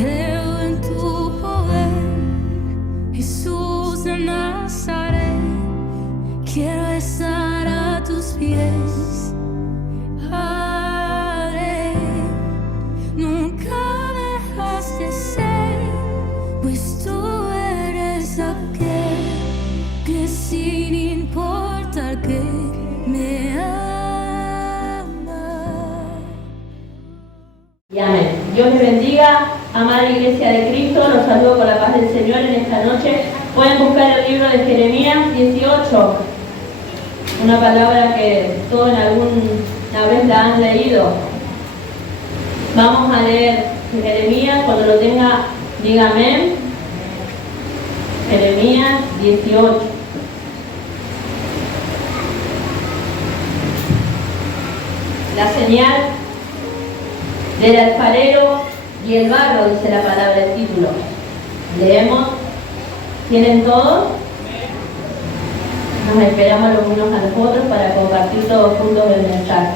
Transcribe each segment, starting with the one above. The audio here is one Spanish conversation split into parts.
Creo en tu poder, Jesús de Nazaret. Quiero estar a tus pies, Padre. Nunca dejas de ser, pues tú eres aquel que sin importar que me ama. Y amén. Dios les bendiga, amada Iglesia de Cristo. Los saludo con la paz del Señor en esta noche. Pueden buscar el libro de Jeremías 18. Una palabra que todos alguna vez la han leído. Vamos a leer Jeremías. Cuando lo tenga, diga amén. Jeremías 18. La señal del alfarero y el barro, dice la palabra, el título. Leemos. ¿Tienen todos? Nos esperamos los unos a los otros para compartir todos juntos el mensaje.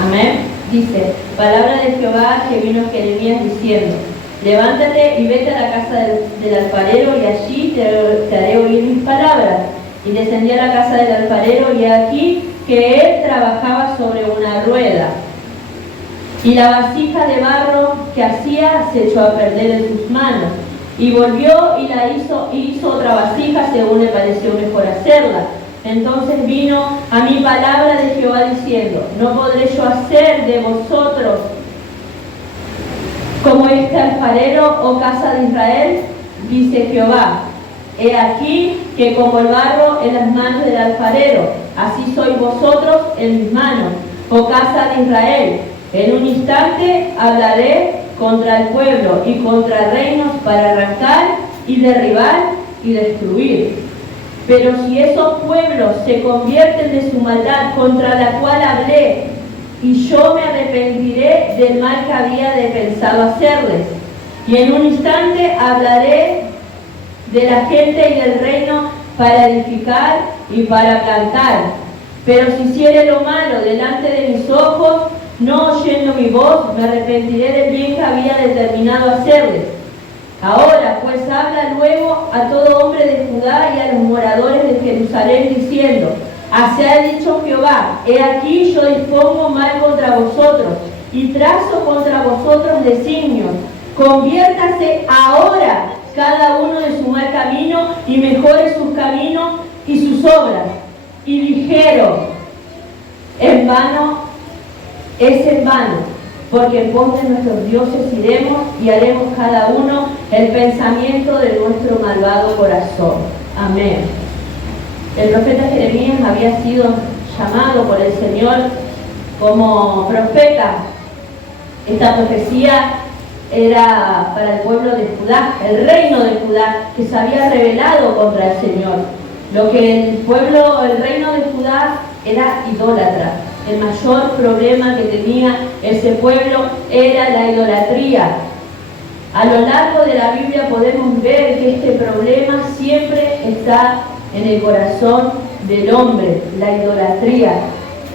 Amén. Dice, palabra de Jehová que vino Jeremías diciendo: levántate y vete a la casa del alfarero, y allí te haré oír mis palabras. Y descendí a la casa del alfarero, y aquí que él trabajaba sobre una rueda. Y la vasija de barro que hacía se echó a perder en sus manos. Y volvió y hizo otra vasija según le pareció mejor hacerla. Entonces vino a mí palabra de Jehová diciendo: no podré yo hacer de vosotros como este alfarero, oh casa de Israel, dice Jehová. He aquí que como el barro en las manos del alfarero, así sois vosotros en mis manos, oh casa de Israel. En un instante hablaré contra el pueblo y contra reinos para arrancar y derribar y destruir. Pero si esos pueblos se convierten de su maldad contra la cual hablé, y yo me arrepentiré del mal que había pensado hacerles, y en un instante hablaré de la gente y del reino para edificar y para plantar. Pero si hiciere lo malo delante de mis ojos, no oyendo mi voz, me arrepentiré del bien que había determinado hacerles. Ahora pues habla luego a todo hombre de Judá y a los moradores de Jerusalén diciendo: así ha dicho Jehová, he aquí yo dispongo mal contra vosotros y trazo contra vosotros designios. Conviértase ahora cada uno de su mal camino y mejore sus caminos y sus obras. Y dijeron: en vano es en vano, porque en pos de nuestros dioses iremos y haremos cada uno el pensamiento de nuestro malvado corazón. Amén. El profeta Jeremías había sido llamado por el Señor como profeta. Esta profecía era para el pueblo de Judá, el reino de Judá, que se había rebelado contra el Señor. Lo que el reino de Judá era idólatra. El mayor problema que tenía ese pueblo era la idolatría. A lo largo de la Biblia podemos ver que este problema siempre está en el corazón del hombre, la idolatría.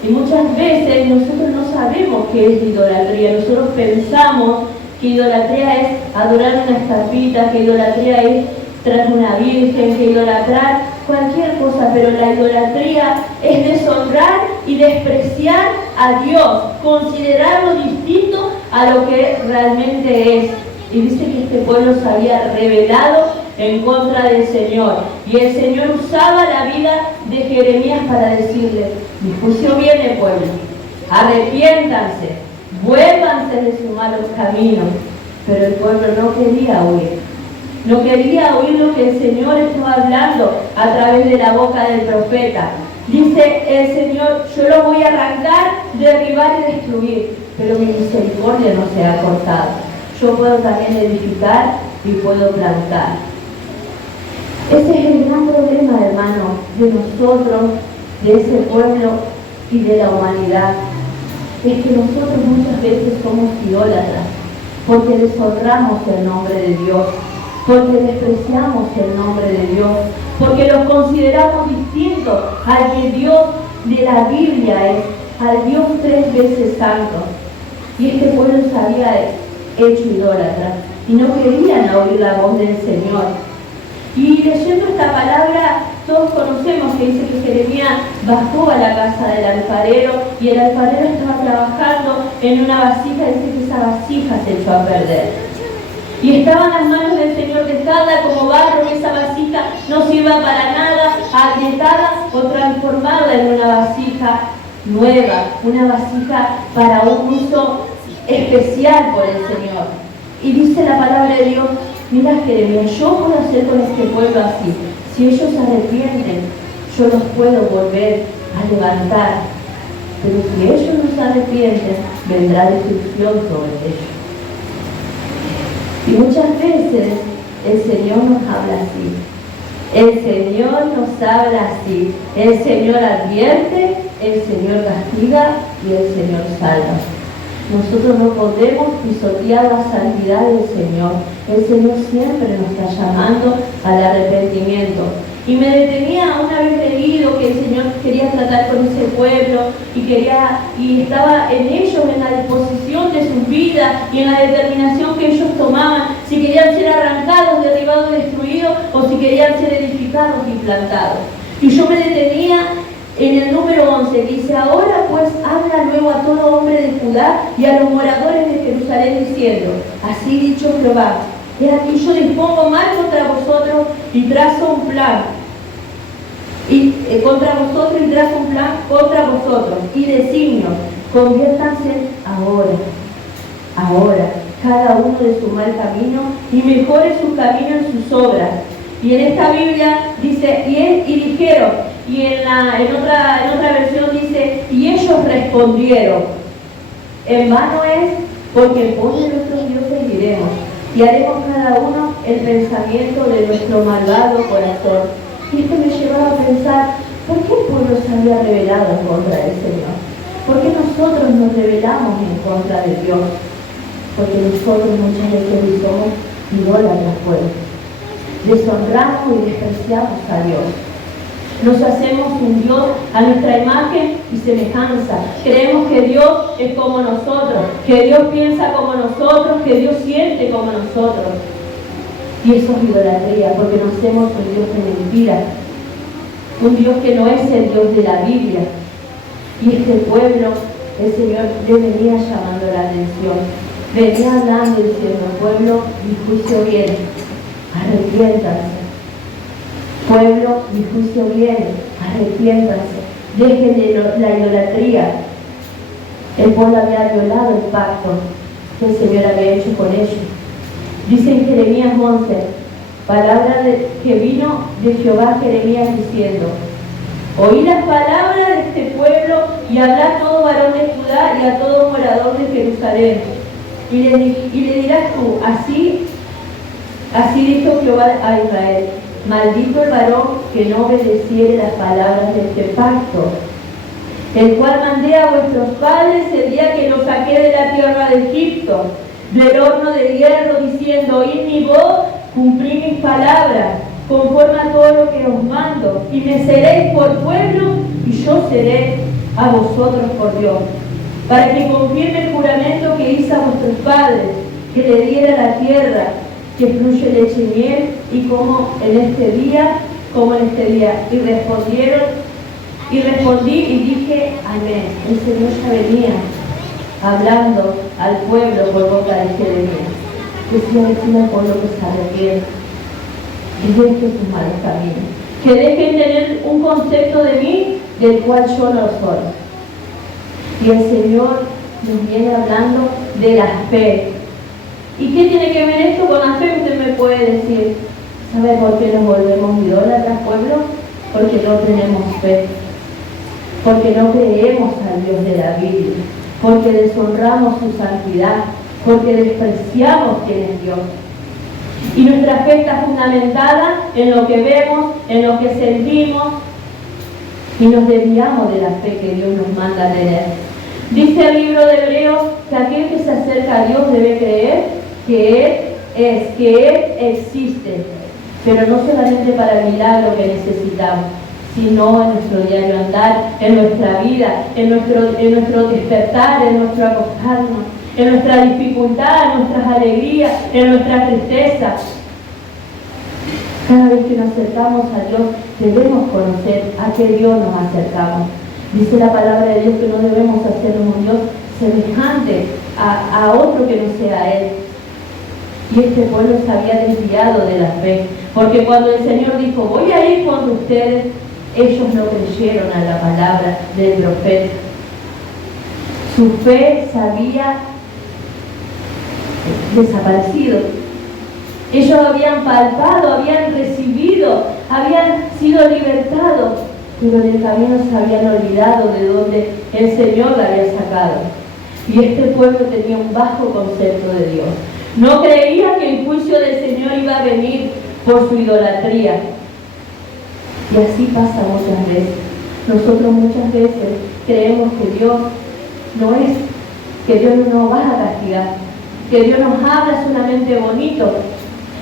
Y muchas veces nosotros no sabemos qué es idolatría. Nosotros pensamos que idolatría es adorar una estatuita, que idolatría es tras una virgen, que idolatrar cualquier cosa, pero la idolatría es deshonrar y despreciar a Dios, considerarlo distinto a lo que realmente es. Y dice que este pueblo se había rebelado en contra del Señor, y el Señor usaba la vida de Jeremías para decirle: mi juicio viene, pueblo, arrepiéntanse, vuélvanse de sus malos caminos. Pero el pueblo no quería oír. No quería oír lo que el Señor estaba hablando a través de la boca del profeta. Dice el Señor: yo los voy a arrancar, derribar y destruir, pero mi misericordia no se ha cortado. Yo puedo también edificar y puedo plantar. Ese es el gran problema, hermano, de nosotros, de ese pueblo y de la humanidad. Es que nosotros muchas veces somos idólatras, porque deshonramos el nombre de Dios, porque despreciamos el nombre de Dios, porque los consideramos distintos al que Dios de la Biblia es, al Dios 3 veces santo. Y este pueblo sabía hecho idólatras y no querían oír la voz del Señor. Y leyendo esta palabra, todos conocemos que dice que Jeremías bajó a la casa del alfarero y el alfarero estaba trabajando en una vasija, dice que esa vasija se echó a perder. Y estaba en las manos del Señor dejada como barro, que esa vasija no sirva para nada, agrietada o transformada en una vasija nueva, una vasija para un uso especial por el Señor. Y dice la palabra de Dios, mira Jeremías, yo puedo hacer con este pueblo así. Si ellos se arrepienten, yo los puedo volver a levantar. Pero si ellos no se arrepienten, vendrá destrucción sobre ellos. Y muchas veces el Señor nos habla así. El Señor nos habla así. El Señor advierte, el Señor castiga y el Señor salva. Nosotros no podemos pisotear la santidad del Señor. El Señor siempre nos está llamando al arrepentimiento. Y me detenía una vez leído que el Señor quería tratar con ese pueblo y estaba en ellos, en la disposición de sus vidas y en la determinación que ellos tomaban, si querían ser arrancados, derribados, destruidos o si querían ser edificados y plantados. Y yo me detenía en el número 11, que dice, ahora pues habla luego a todo hombre de Judá y a los moradores de Jerusalén diciendo, así dicho Jehová, he aquí yo dispongo mal contra vosotros y trazo un plan. Contra vosotros y trazo un plan contra vosotros y designo, conviértanse ahora, cada uno de su mal camino y mejore sus caminos en sus obras. Y en esta Biblia dice, y dijeron, y en otra versión dice, y ellos respondieron, en vano es, porque en pos de nuestro Dios seguiremos, y haremos cada uno el pensamiento de nuestro malvado corazón. Y esto me llevaba a pensar, ¿por qué el pueblo se había rebelado en contra del Señor? ¿Por qué nosotros nos rebelamos en contra de Dios? Porque nosotros muchas veces somos idólatras, pues. Deshonramos y despreciamos a Dios. Nos hacemos un Dios a nuestra imagen y semejanza. Creemos que Dios es como nosotros, que Dios piensa como nosotros, que Dios siente como nosotros. Y eso es idolatría, porque nos hacemos un Dios de mentira, un Dios que no es el Dios de la Biblia. Y este pueblo, el Señor le venía llamando la atención, venía hablando diciendo, pueblo, mi juicio viene, arrepiéntanse. Pueblo, mi juicio viene, arrepiéntanse, dejen de la idolatría. El pueblo había violado el pacto que el Señor había hecho con ellos. Dice en Jeremías 11, palabra que vino de Jehová a Jeremías diciendo, oí las palabras de este pueblo y hablá a todo varón de Judá y a todo morador de Jerusalén. Y le dirás tú, así dijo Jehová a Israel, maldito el varón que no obedeciere las palabras de este pacto, el cual mandé a vuestros padres el día que los saqué de la tierra de Egipto, del horno de hierro, diciendo, oíd mi voz, cumplí mis palabras, conforme a todo lo que os mando, y me seréis por pueblo, y yo seré a vosotros por Dios, para que confirme el juramento que hice a vuestros padres, que le diera la tierra, que fluye leche y miel, y como en este día. Y respondí y dije, amén. El Señor ya venía hablando al pueblo por boca de Jeremías. Decía al pueblo que se arrepienta, que deje sus malos caminos, que dejen tener un concepto de mí del cual yo no soy. Y el Señor nos viene hablando de la fe. ¿Y qué tiene que ver esto con la fe? Usted me puede decir, ¿sabe por qué nos volvemos idólatras, pueblo? Porque no tenemos fe, porque no creemos al Dios de la Biblia, porque deshonramos su santidad, porque despreciamos quién es Dios. Y nuestra fe está fundamentada en lo que vemos, en lo que sentimos, y nos desviamos de la fe que Dios nos manda a tener. Dice el libro de Hebreos que aquel que se acerca a Dios debe creer que Él existe, pero no solamente para el milagro que necesitamos, sino en nuestro diario andar, en nuestra vida, en nuestro despertar, en nuestro acostarnos. en nuestra dificultad, en nuestras alegrías, en nuestra tristeza. Cada vez que nos acercamos a Dios, debemos conocer a qué Dios nos acercamos. Dice la palabra de Dios que no debemos hacernos un Dios semejante a otro que no sea Él. Y este pueblo se había desviado de la fe, porque cuando el Señor dijo, voy a ir con ustedes, ellos no creyeron a la palabra del profeta. Su fe se había desaparecido. Ellos habían palpado, habían recibido, habían sido libertados, pero en el camino se habían olvidado de donde el Señor la había sacado. Y este pueblo tenía un bajo concepto de Dios. No creía que el juicio del Señor iba a venir por su idolatría. Y así pasa muchas veces. Nosotros muchas veces creemos que Dios no es, que Dios no nos va a castigar, que Dios nos habla solamente bonito,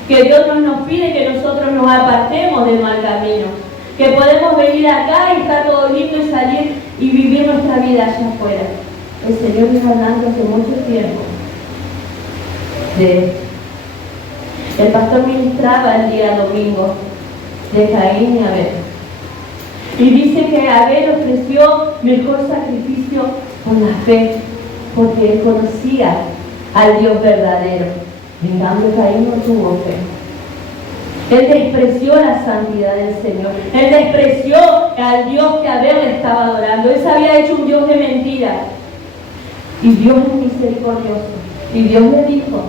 que Dios no nos pide que nosotros nos apartemos del mal camino, que podemos venir acá y estar todo lindo y salir y vivir nuestra vida allá afuera. El Señor está hablando hace mucho tiempo de esto. El pastor ministraba el día domingo de Caín y Abel. Y dice que Abel ofreció mejor sacrificio por la fe, porque él conocía al Dios verdadero. En cambio, Caín no tuvo fe. Él despreció la santidad del Señor. Él despreció al Dios que Abel le estaba adorando. Él se había hecho un Dios de mentira. Y Dios es misericordioso. Y Dios le dijo,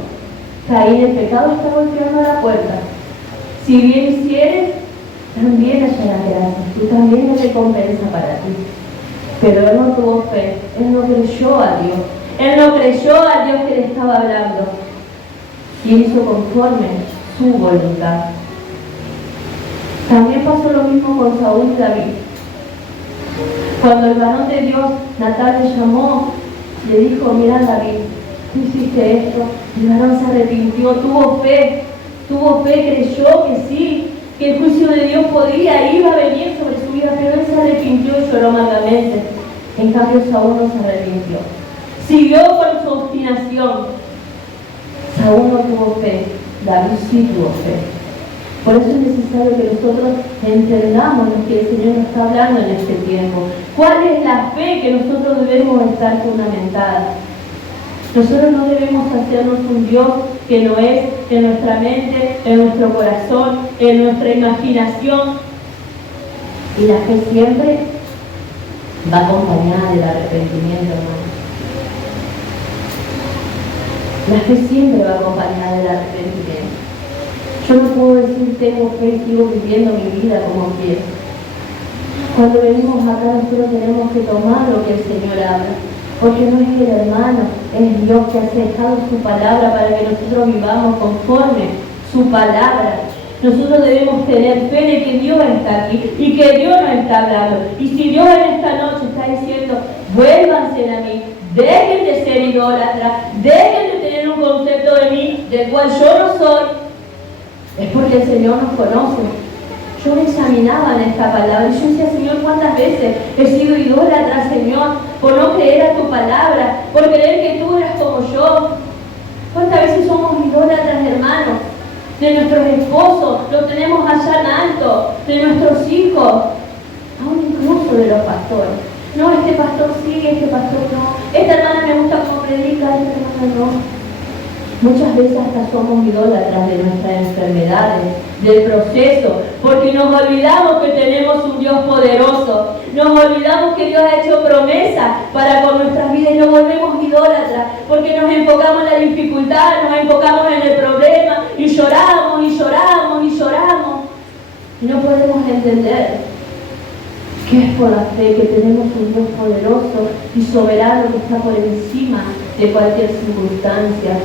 Caín, el pecado está golpeando a la puerta. Si bien hicieres, también hallarás gracia. Tú también hay recompensa para ti. Pero él no tuvo fe. Él no creyó a Dios. Él no creyó a Dios que le estaba hablando. Y él hizo conforme su voluntad. También pasó lo mismo con Saúl y David. Cuando el varón de Dios, Natán, le llamó, le dijo, mira David, tú hiciste esto. El varón se arrepintió, tuvo fe, creyó que sí, que el juicio de Dios podía, iba a venir sobre su vida, pero él se arrepintió y lloró amargamente. En cambio, Saúl no se arrepintió. Siguió con su obstinación. Saúl no tuvo fe, David sí tuvo fe. Por eso es necesario que nosotros entendamos lo que el Señor nos está hablando en este tiempo. ¿Cuál es la fe que nosotros debemos estar fundamentadas? Nosotros no debemos hacernos un Dios que no es en nuestra mente, en nuestro corazón, en nuestra imaginación. Y la fe siempre va acompañada del arrepentimiento, hermano. La fe siempre va acompañada del arrepentimiento. Yo no puedo decir tengo fe y sigo viviendo mi vida como quiero. Cuando venimos acá nosotros tenemos que tomar lo que el Señor habla. Porque no es el hermano, es Dios que ha dejado su palabra para que nosotros vivamos conforme su palabra. Nosotros debemos tener fe de que Dios está aquí y que Dios nos está hablando. Y si Dios en esta noche está diciendo, vuélvanse a mí, dejen de ser idólatras, dejen de tener un concepto de mí del cual yo no soy, es porque el Señor nos conoce. Yo me examinaba en esta palabra y yo decía, Señor, ¿cuántas veces he sido idólatra, Señor, por no creer a tu palabra, por creer que tú eras como yo? ¿Cuántas veces somos idólatras, hermanos? De nuestros esposos, los tenemos allá en alto, de nuestros hijos, aún incluso de los pastores. No, este pastor sí, este pastor no. Esta hermana me gusta como predica, esta hermana no. Muchas veces hasta somos idólatras de nuestras enfermedades, del proceso, porque nos olvidamos que tenemos un Dios poderoso, nos olvidamos que Dios ha hecho promesa para con nuestras vidas y nos volvemos idólatras, porque nos enfocamos en la dificultad, nos enfocamos en el problema y lloramos y lloramos y lloramos. Y no podemos entender que es por la fe que tenemos un Dios poderoso y soberano que está por encima de cualquier circunstancia.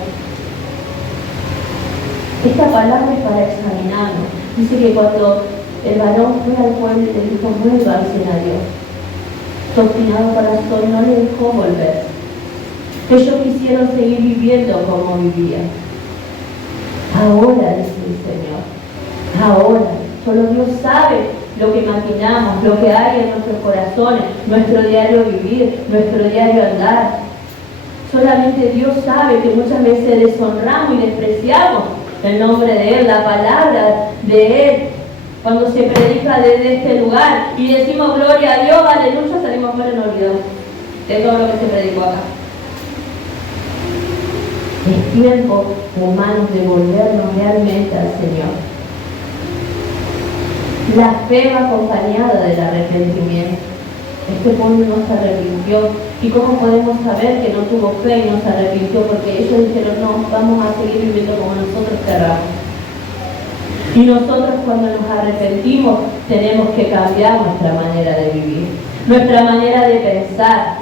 Esta palabra es para examinarnos. Dice que cuando el varón fue al pueblo y le dijo, vuélvanse a Dios, su obstinado corazón no le dejó volver. Ellos quisieron seguir viviendo como vivían. Ahora, dice el Señor, ahora, solo Dios sabe lo que maquinamos, lo que hay en nuestros corazones, nuestro diario vivir, nuestro diario andar. Solamente Dios sabe que muchas veces deshonramos y despreciamos el nombre de Él, la palabra de Él. Cuando se predica desde este lugar y decimos gloria a Dios, aleluya, salimos fuera y nos olvidamos de todo lo que se predicó acá. Es tiempo, hermanos, de volvernos realmente al Señor. La fe va acompañada del arrepentimiento. Este pueblo no se arrepintió. ¿Y cómo podemos saber que no tuvo fe y no se arrepintió? Porque ellos dijeron, no, vamos a seguir viviendo como nosotros querramos. Y nosotros cuando nos arrepentimos tenemos que cambiar nuestra manera de vivir, nuestra manera de pensar.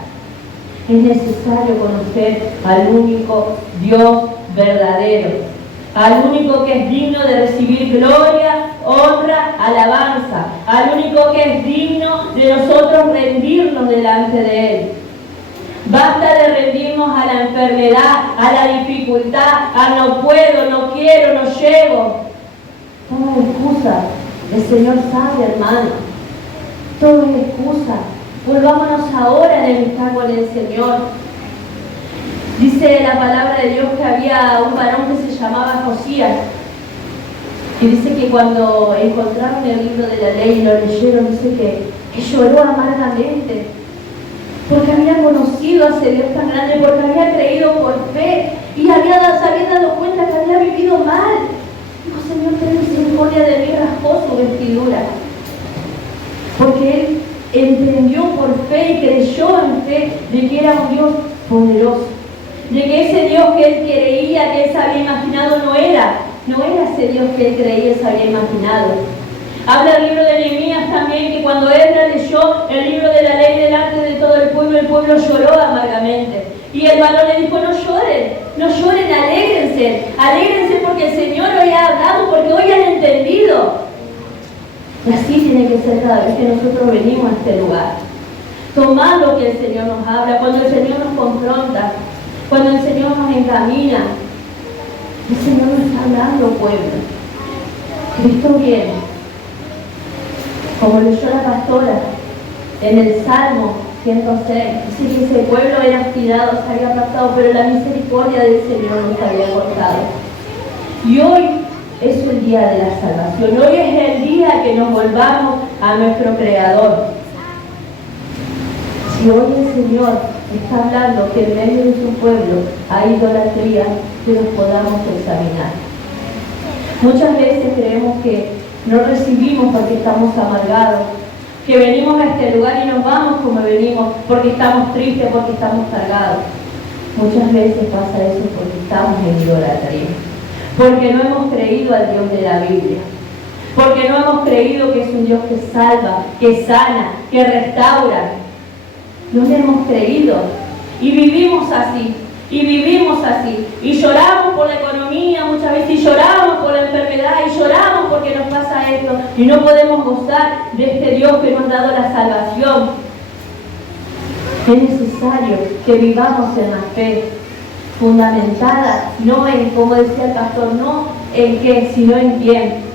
Es necesario conocer al único Dios verdadero, al único que es digno de recibir gloria, honra, alabanza, al único que es digno de nosotros rendirnos delante de Él. Basta de rendirnos a la enfermedad, a la dificultad, a no puedo, no quiero, no llego. Todo es excusa. El Señor sabe, hermano. Todo es excusa. Volvámonos ahora a enemistad con el Señor. Dice la palabra de Dios que había un varón que se llamaba Josías. Y dice que cuando encontraron el libro de la ley y lo leyeron, dice que lloró amargamente. Porque había conocido a ese Dios tan grande, porque había creído por fe y se había dado cuenta que había vivido mal. Dijo, Señor, ten misericordia de mí, rasgó su vestidura. Porque él entendió por fe y creyó en fe de que era un Dios poderoso. De que ese Dios que él creía, que él se había imaginado, no era ese Dios que él creía y se había imaginado. Habla el libro de Nehemías también, que cuando Esdras leyó el libro de la ley delante de todo el pueblo lloró amargamente. Y el varón le dijo, no lloren, alégrense porque el Señor hoy ha hablado, porque hoy han entendido. Y así tiene que ser cada vez que nosotros venimos a este lugar. Tomar lo que el Señor nos habla, cuando el Señor nos confronta, cuando el Señor nos encamina. El Señor nos está hablando, pueblo. Cristo viene. Como leyó la pastora en el Salmo 106, dice que ese pueblo era hostigado, se había apartado, pero la misericordia del Señor nos había cortado. Y hoy es el día de la salvación, hoy es el día que nos volvamos a nuestro Creador. Si hoy el Señor está hablando que en medio de su pueblo hay idolatría, que nos podamos examinar. Muchas veces creemos que no recibimos porque estamos amargados, que venimos a este lugar y nos vamos como venimos porque estamos tristes, porque estamos cargados. Muchas veces pasa eso porque estamos en idolatría, porque no hemos creído al Dios de la Biblia, porque no hemos creído que es un Dios que salva, que sana, que restaura. No le hemos creído y vivimos así. Y lloramos por la economía muchas veces, y lloramos por la enfermedad, y lloramos porque nos pasa esto, y no podemos gozar de este Dios que nos ha dado la salvación. Es necesario que vivamos en la fe, fundamentada, no en, como decía el pastor, no en qué, sino en quién.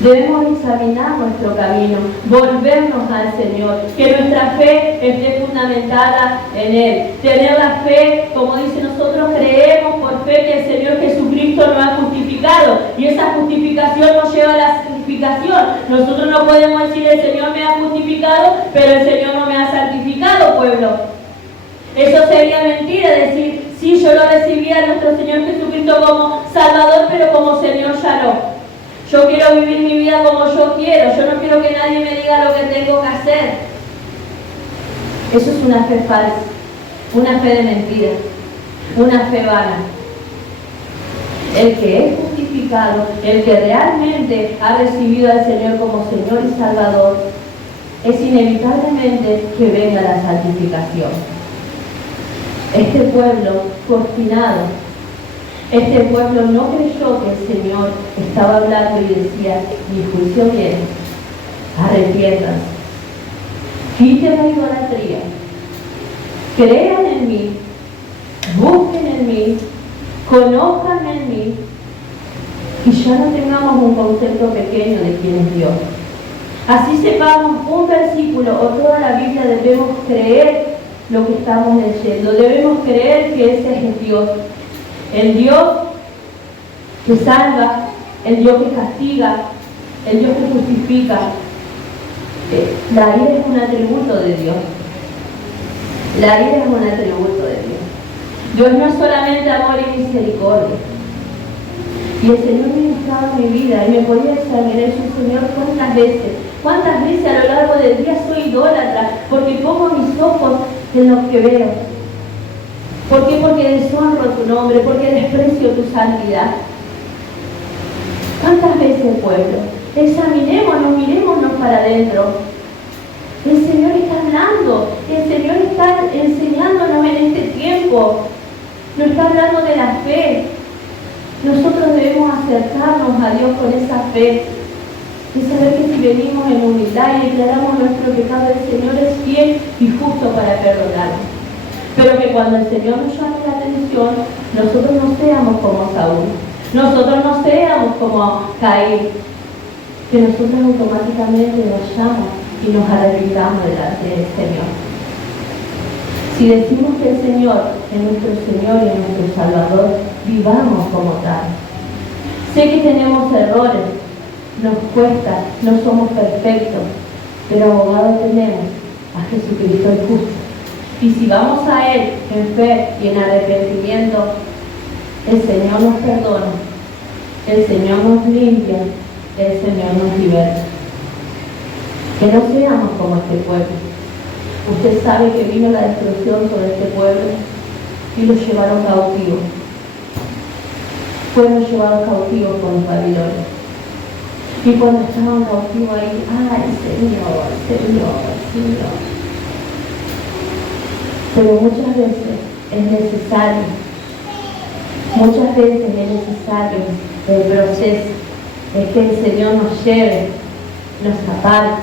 Debemos examinar nuestro camino, volvernos al Señor, que nuestra fe esté fundamentada en Él. Tener la fe, como dice, nosotros creemos por fe que el Señor Jesucristo nos ha justificado, y esa justificación nos lleva a la santificación. Nosotros no podemos decir, el Señor me ha justificado, pero el Señor no me ha santificado, pueblo. Eso sería mentira, decir, sí, yo lo recibí a nuestro Señor Jesucristo como Salvador, pero como Señor ya no. Yo quiero vivir mi vida como yo quiero. Yo no quiero que nadie me diga lo que tengo que hacer. Eso es una fe falsa, una fe de mentira, una fe vana. El que es justificado, el que realmente ha recibido al Señor como Señor y Salvador, es inevitablemente que venga la santificación. Este pueblo fue obstinado. Este pueblo no creyó que el Señor estaba hablando y decía, mi juicio viene, arrepiéntanse, quiten la idolatría, crean en mí, busquen en mí, conozcan en mí, y ya no tengamos un concepto pequeño de quién es Dios. Así sepamos un versículo o toda la Biblia, debemos creer lo que estamos leyendo. Debemos creer que ese es el Dios que salva, el Dios que castiga, el Dios que justifica. La ira es un atributo de Dios. La ira es un atributo de Dios. Dios no es solamente amor y misericordia. Y el Señor ministraba mi vida y me podía examinar y decir, Señor, ¿cuántas veces a lo largo del día soy idólatra? Porque pongo mis ojos en lo que veo. ¿Por qué? Porque deshonro tu nombre, porque desprecio tu santidad. ¿Cuántas veces, pueblo? Examinémonos, mirémonos para adentro. El Señor está hablando, el Señor está enseñándonos en este tiempo. Nos está hablando de la fe. Nosotros debemos acercarnos a Dios con esa fe y saber que si venimos en humildad y declaramos nuestro pecado, el Señor es fiel y justo para perdonarnos. Pero que cuando el Señor nos llame la atención, nosotros no seamos como Saúl, nosotros no seamos como Caín, que nosotros automáticamente vayamos y nos arrepintamos delante del Señor. Si decimos que el Señor es nuestro Señor y es nuestro Salvador, vivamos como tal. Sé que tenemos errores, nos cuesta, no somos perfectos, pero abogado tenemos a Jesucristo el justo. Y si vamos a Él en fe y en arrepentimiento, el Señor nos perdona, el Señor nos limpia, el Señor nos liberta. Que no seamos como este pueblo. Usted sabe que vino la destrucción sobre este pueblo y los llevaron cautivos. Fueron llevados cautivos por los babilonios. Y cuando estaban cautivos ahí, ¡ay, Señor, Señor, Señor! Pero muchas veces es necesario el proceso, es que el Señor nos lleve, nos aparte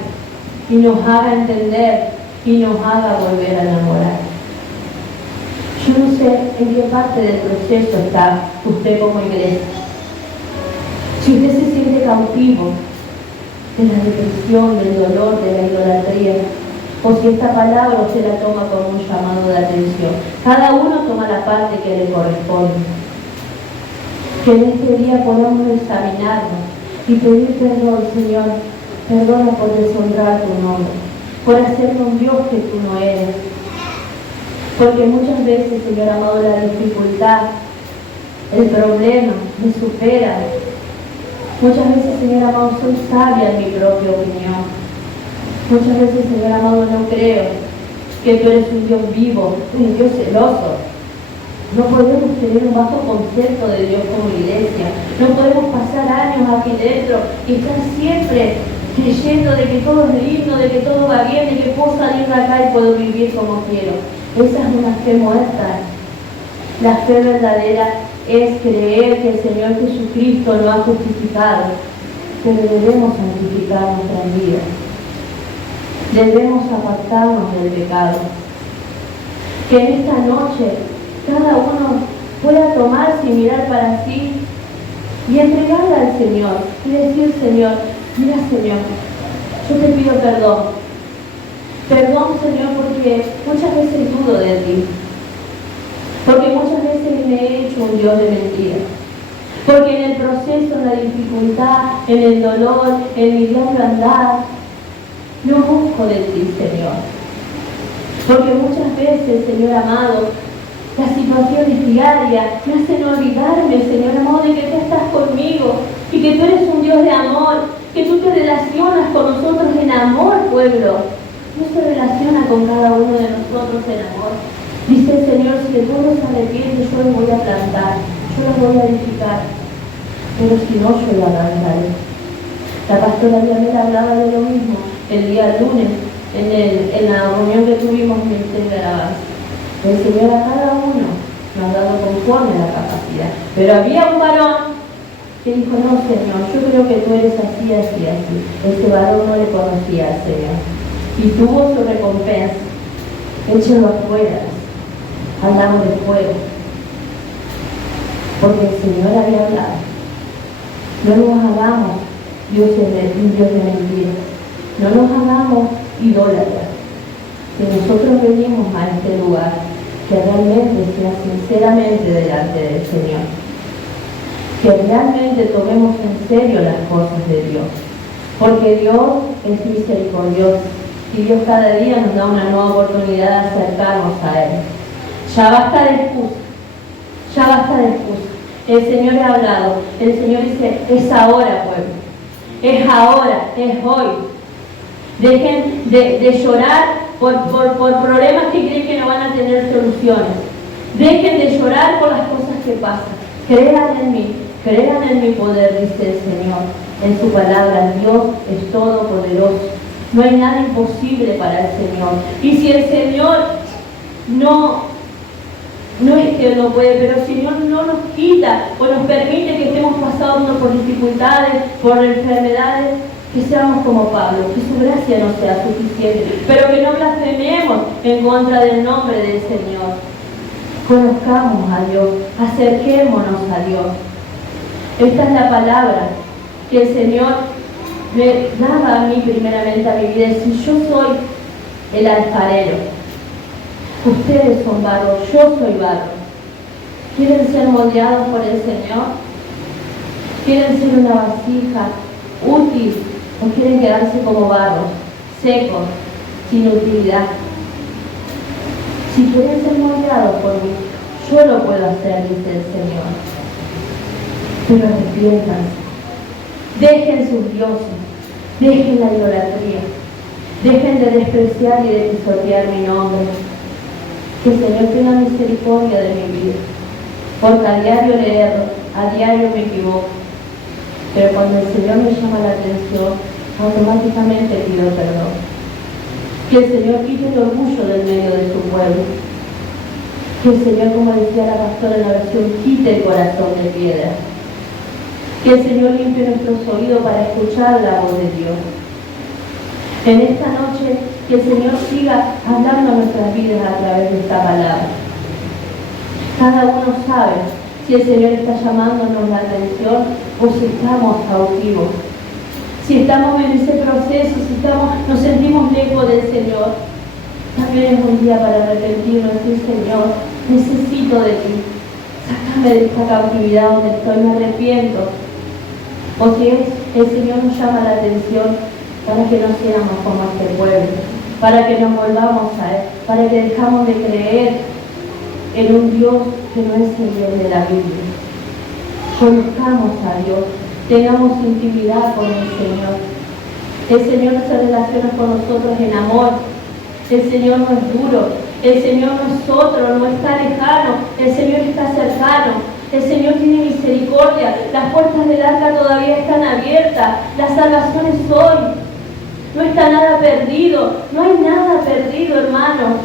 y nos haga entender y nos haga volver a enamorar. Yo no sé en qué parte del proceso está usted como iglesia. Si usted se siente cautivo de la depresión, del dolor, de la idolatría, o si esta palabra usted la toma como un llamado de atención. Cada uno toma la parte que le corresponde. Que en este día podamos examinarnos y pedir perdón, Señor. Perdona por deshonrar tu nombre, por hacerme un Dios que tú no eres. Porque muchas veces, Señor amado, la dificultad, el problema me supera. Muchas veces, Señor amado, soy sabia en mi propia opinión. Muchas veces, Señor amado, no creo que tú eres un Dios vivo, un Dios celoso. No podemos tener un bajo concepto de Dios como iglesia. No podemos pasar años aquí dentro y estar siempre creyendo de que todo es lindo, de que todo va bien, de que puedo salir de acá y puedo vivir como quiero. Esa es una fe muerta. La fe verdadera es creer que el Señor Jesucristo nos ha justificado, pero debemos santificar nuestras vidas. Debemos apartarnos del pecado. Que en esta noche cada uno pueda tomarse y mirar para sí y entregarle al Señor y decir, Señor, mira, Señor, yo te pido perdón. Perdón, Señor, porque muchas veces dudo de ti. Porque muchas veces me he hecho un Dios de mentira. Porque en el proceso, en la dificultad, en el dolor, en mi diario andar, no busco de ti, Señor. Porque muchas veces, Señor amado, las situaciones diarias me hacen olvidarme, Señor amado, de que tú estás conmigo y que tú eres un Dios de amor, que tú te relacionas con nosotros en amor, pueblo. No se relaciona con cada uno de nosotros en amor. Dice el Señor, si el pueblo se arrepiente, yo los voy a plantar, yo los voy a edificar, pero si no, yo lo arrancaré. La pastora Diana hablaba de lo mismo el día lunes, en la reunión que tuvimos en el Ministerio de Alabanza. El Señor a cada uno nos ha dado conforme a la capacidad. Pero había un varón que dijo, no, Señor, yo creo que tú eres así, así, así. Ese varón no le conocía al Señor. Y tuvo su recompensa. Échenlo afuera. Hablamos de fuego. Porque el Señor había hablado. No nos hagamos dioses de mentira. No nos hagamos idólatras. Si nosotros venimos a este lugar, que realmente sea sinceramente delante del Señor, que realmente tomemos en serio las cosas de Dios, porque Dios es misericordioso y Dios cada día nos da una nueva oportunidad de acercarnos a Él. Ya basta de excusas, ya basta de excusas. El Señor ha hablado, el Señor dice, es ahora, pueblo, es ahora, es hoy. Dejen de llorar por problemas que creen que no van a tener soluciones. Dejen de llorar por las cosas que pasan. Crean en mi poder, dice el Señor. En su palabra, Dios es todopoderoso. No hay nada imposible para el Señor. Y si el Señor no es que Él no puede, pero el Señor no nos quita o nos permite que estemos pasando por dificultades, por enfermedades, que seamos como Pablo, que su gracia no sea suficiente, pero que no blasfememos en contra del nombre del Señor. Conozcamos a Dios, acerquémonos a Dios. Esta es la palabra que el Señor me daba a mí primeramente a mi vida. Si yo soy el alfarero, ustedes son barro, yo soy barro. ¿Quieren ser moldeados por el Señor? ¿Quieren ser una vasija útil o quieren quedarse como barro, secos, sin utilidad? Si quieren ser moldeados por mí, yo lo puedo hacer, dice el Señor. Pero arrepiéntanse. Dejen sus dioses, dejen la idolatría, dejen de despreciar y de pisotear mi nombre. Que el Señor tenga misericordia de mi vida, porque a diario le erro, a diario me equivoco, pero cuando el Señor me llama la atención, automáticamente pido perdón. Que el Señor quite el orgullo del medio de su pueblo. Que el Señor, como decía la pastora en la versión, quite el corazón de piedra. Que el Señor limpie nuestros oídos para escuchar la voz de Dios. En esta noche, que el Señor siga hablando a nuestras vidas a través de esta palabra. Cada uno sabe si el Señor está llamándonos la atención o si estamos cautivos. Si estamos en ese proceso, si nos sentimos lejos del Señor. También es un día para arrepentirnos y decir, Señor, necesito de ti. Sácame de esta cautividad donde estoy, me arrepiento. O si el Señor nos llama la atención para que no seamos como este pueblo, para que nos volvamos a Él, para que dejamos de creer en un Dios que no es el Dios de la Biblia. Conozcamos a Dios, tengamos intimidad con el Señor. El Señor se relaciona con nosotros en amor. El Señor no es duro, el Señor no es otro, no está lejano, el Señor está cercano. El Señor tiene misericordia, las puertas del arca todavía están abiertas, la salvación es hoy. No está nada perdido, no hay nada perdido, hermano.